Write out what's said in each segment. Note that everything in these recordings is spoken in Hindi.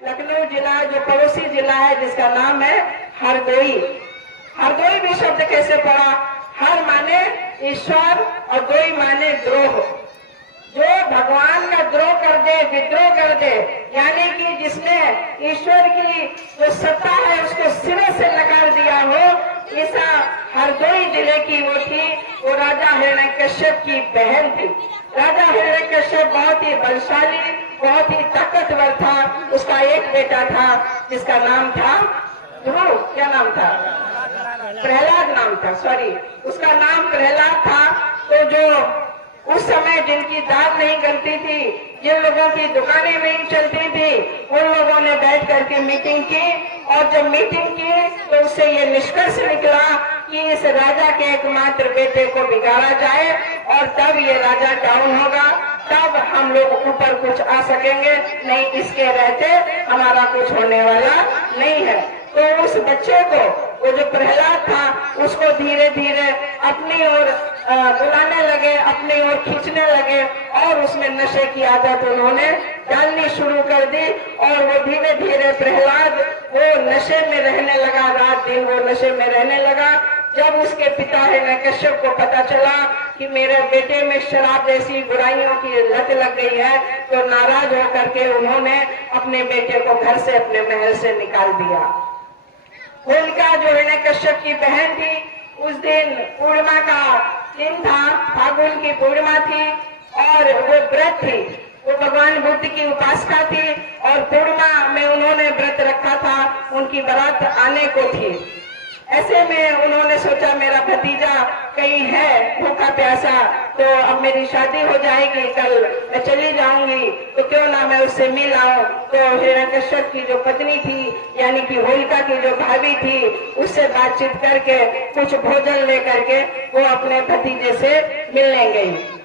लखनऊ जिला जो पड़ोसी जिला है जिसका नाम है हरदोई। हरदोई भी शब्द कैसे पड़ा? हर माने ईश्वर और दोई माने द्रोह। जो भगवान का द्रोह कर दे, विद्रोह कर दे, यानी कि जिसने ईश्वर की जो सत्ता है उसको सिरे से नकार दिया हो, ऐसा हरदोई जिले की वो थी। वो राजा हिरण्यकश्यप की बहन थी। राजा हिरण्यकश्यप बहुत ही बलशाली, बहुत ही ताकतवर था। उसका एक बेटा था जिसका नाम था ध्रुव। क्या नाम था? प्रहलाद नाम था, सॉरी, उसका नाम प्रहलाद था। तो जो उस समय जिनकी दाल नहीं गलती थी, जिन लोगों की दुकानें नहीं चलती थी, उन लोगों ने बैठ करके मीटिंग की। और जब मीटिंग की तो उससे ये निष्कर्ष निकला कि इस राजा के एकमात्र बेटे को बिगाड़ा जाए और तब ये राजा डाउन होगा, तब हम लोग ऊपर कुछ आ सकेंगे, नहीं इसके रहते हमारा कुछ होने वाला नहीं है। तो उस बच्चे को, वो जो प्रहलाद था, उसको धीरे धीरे अपनी ओर बुलाने लगे, अपनी ओर खींचने लगे और उसमें नशे की आदत उन्होंने डालनी शुरू कर दी। और वो धीरे धीरे प्रहलाद वो नशे में रहने लगा, रात दिन वो नशे में रहने लगा। जब उसके पिता हिरण्यकश्यप को पता चला कि मेरे बेटे में शराब जैसी बुराइयों की लत लग गई है, तो नाराज होकर के उन्होंने अपने बेटे को घर से, अपने महल से निकाल दिया। होलिका जो हिरण्यकश्यप की बहन थी, उस दिन पूर्णिमा का दिन था, फागुन की पूर्णिमा थी और वो व्रत थी। वो भगवान बुद्ध की उपासना थी और पूर्णिमा में उन्होंने व्रत रखा था, उनकी बारात आने को थी। ऐसे में उन्होंने सोचा मेरा भतीजा कहीं है भूखा प्यासा, तो अब मेरी शादी हो जाएगी, कल मैं चली जाऊंगी, तो क्यों ना मैं उससे मिल आऊं। तो हिरण्यकश्यप की जो पत्नी थी, यानी कि होलिका की जो भाभी थी, उससे बातचीत करके कुछ भोजन लेकर के वो अपने भतीजे से मिलने गई।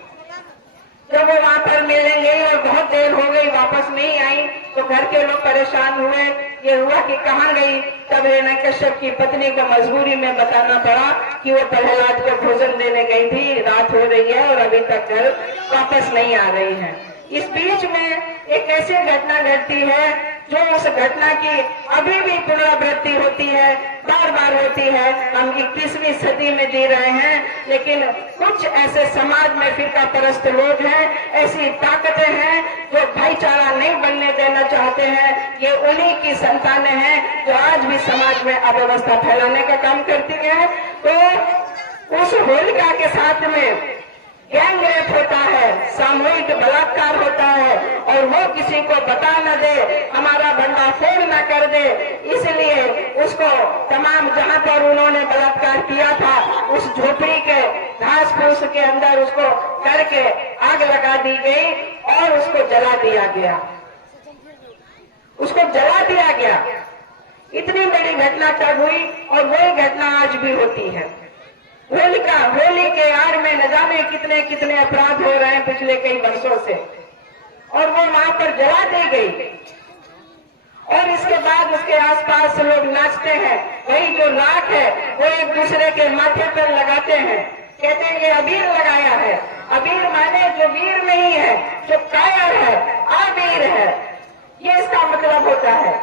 जब वो वहां पर मिलने गई और बहुत देर हो गई, वापस नहीं आई, तो घर के लोग परेशान हुए, ये हुआ कि कहाँ गई। तब हिरण्यकश्यप की पत्नी को मजबूरी में बताना पड़ा कि वो प्रहलाद को भोजन देने गई थी, रात हो रही है और अभी तक घर वापस नहीं आ रही है। इस बीच में एक ऐसी घटना घटती है जो उस घटना की अभी भी पुनरावृत्ति होती है, बार बार होती है। हम 21वीं सदी में जी रहे हैं, लेकिन कुछ ऐसे समाज में फिरका परस्त लोग हैं, ऐसी ताकतें हैं जो भाईचारा नहीं बनने देना चाहते हैं। ये उन्हीं की संतानें हैं जो आज भी समाज में अव्यवस्था फैलाने का काम करती हैं। तो उस होलिका के साथ में गैंग रेप होता है, सामूहिक बलात्कार होता है और वो किसी को बता न दे, हमारा भंडाफोड़ न कर दे, इसलिए उसको तमाम जहां पर उन्होंने बलात्कार किया था उस झोपड़ी के घास फूस के अंदर उसको करके आग लगा दी गई और उसको जला दिया गया, उसको जला दिया गया। इतनी बड़ी घटना तब हुई और वही घटना आज भी होती है। होली के आड़ में न जाने कितने कितने अपराध हो रहे हैं पिछले कई वर्षों से, और वो वहां पर जला दी गई। और इसके बाद उसके आसपास लोग नाचते हैं, वही जो राख है वो एक दूसरे के माथे पर लगाते हैं, कहते हैं ये अबीर लगाया है। अबीर माने जो वीर नहीं है, जो कायर है, अबीर है, ये इसका मतलब होता है।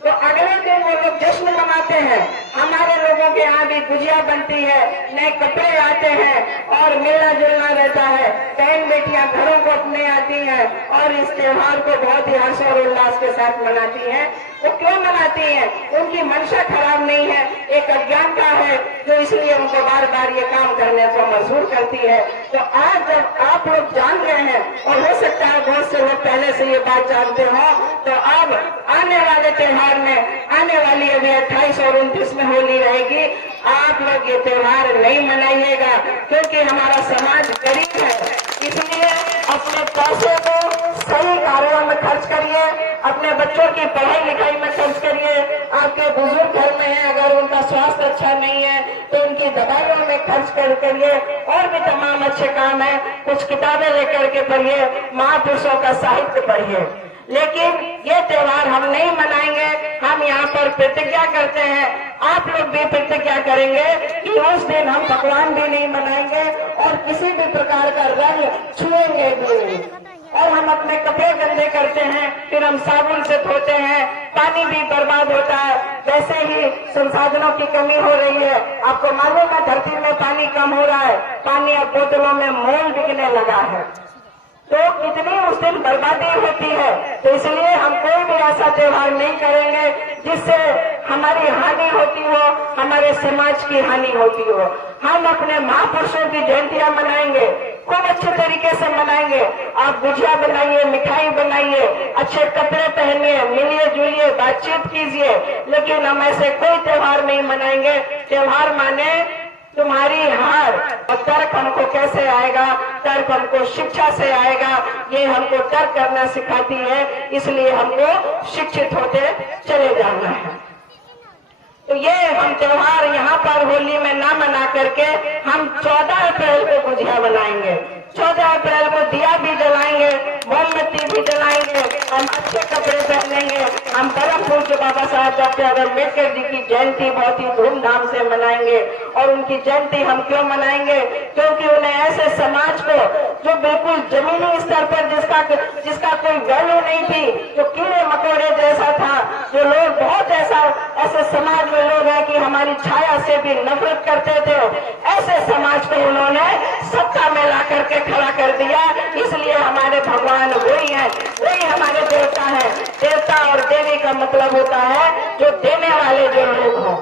तो अगले दिन वो लोग जश्न मनाते हैं। हमारे लोगों के यहाँ भी गुजिया बनती है, नए कपड़े आते हैं और मिलना जुलना रहता है। बहन बेटियां घरों को अपने आती हैं और इस त्योहार को बहुत ही हर्ष और उल्लास के साथ मनाती हैं। वो क्यों मनाती हैं? उनकी मंशा खराब नहीं है, एक अज्ञानता है जो इसलिए उनको बार बार ये काम करने को मजबूर करती है। तो आज जब आप लोग जान गए हैं, और हो सकता है बहुत से लोग पहले से ये बात जानते हो, तो अब आने वाले त्योहार में, आने वाली अभी 28 और 29 में होली रहेगी, आप लोग ये त्योहार नहीं मनाइएगा, क्योंकि हमारा समाज गरीब है। इसलिए अपने पैसे को सही कार्यों में खर्च करिए, अपने बच्चों की पढ़ाई लिखाई में खर्च करिए। आपके बुजुर्ग घर में है, अगर उनका स्वास्थ्य अच्छा नहीं है तो उनकी दवाइयों में खर्च करिए। और भी तमाम अच्छे काम है, कुछ किताबें लेकर के पढ़िए, महापुरुषों का साहित्य पढ़िए। लेकिन ये त्योहार हम नहीं मनाएंगे। हम यहाँ पर प्रतिज्ञा करते हैं, आप लोग भी प्रतिज्ञा करेंगे कि उस दिन हम पकवान भी नहीं मनाएंगे और किसी भी प्रकार का रंग छुएंगे भी नहीं। और हम अपने कपड़े गंदे करते हैं, फिर हम साबुन से धोते हैं, पानी भी बर्बाद होता है। वैसे ही संसाधनों की कमी हो रही है। आपको मालूम है धरती में पानी कम हो रहा है, पानी अब बोतलों में मोल बिकने लगा है, तो कितनी उस दिन बर्बादी होती है। तो इसलिए हम कोई भी ऐसा त्योहार नहीं करेंगे जिससे हमारी हानि होती हो, हमारे समाज की हानि होती हो। हम अपने महापुरुषों की जयंतियां मनाएंगे, खूब अच्छे तरीके से मनाएंगे। आप गुजिया बनाइए, मिठाई बनाइए, अच्छे कपड़े पहनिए, मिलिए जुलिए, बातचीत कीजिए, लेकिन हम ऐसे कोई त्योहार नहीं मनाएंगे। त्योहार माने तुम्हारी हार, और तर्क हमको कैसे आएगा? तर्क हमको शिक्षा से आएगा। ये हमको तर्क करना सिखाती है, इसलिए हमको शिक्षित होते चले जाना है। तो ये हम त्योहार यहाँ पर होली में ना मना करके हम 14 अप्रैल को गुजिया बनाएंगे, 14 अप्रैल को दिया भी जलाएंगे, मोमबत्ती भी जलाएंगे, हम अच्छे कपड़े पहनेंगे। हम परम पूज्य बाबा साहब डॉक्टर अम्बेडकर जी की जयंती बहुत ही धूमधाम से मनाएंगे। और उनकी जयंती हम क्यों मनाएंगे? क्योंकि उन्हें ऐसे समाज को जो बिल्कुल जमीनी स्तर पर जिसका कोई वैल्यू नहीं थी, जो कीड़े मकोड़े जैसा था, जो लोग बहुत ऐसे समाज में लोग हैं कि हमारी छाया से भी नफरत करते थे, ऐसे समाज को उन्होंने सत्ता में ला करके खड़ा कर दिया। इसलिए हमारे भगवान वही है, वही हमारे देवता है। देवता और देवी का मतलब होता है जो देने वाले जो लोग हों।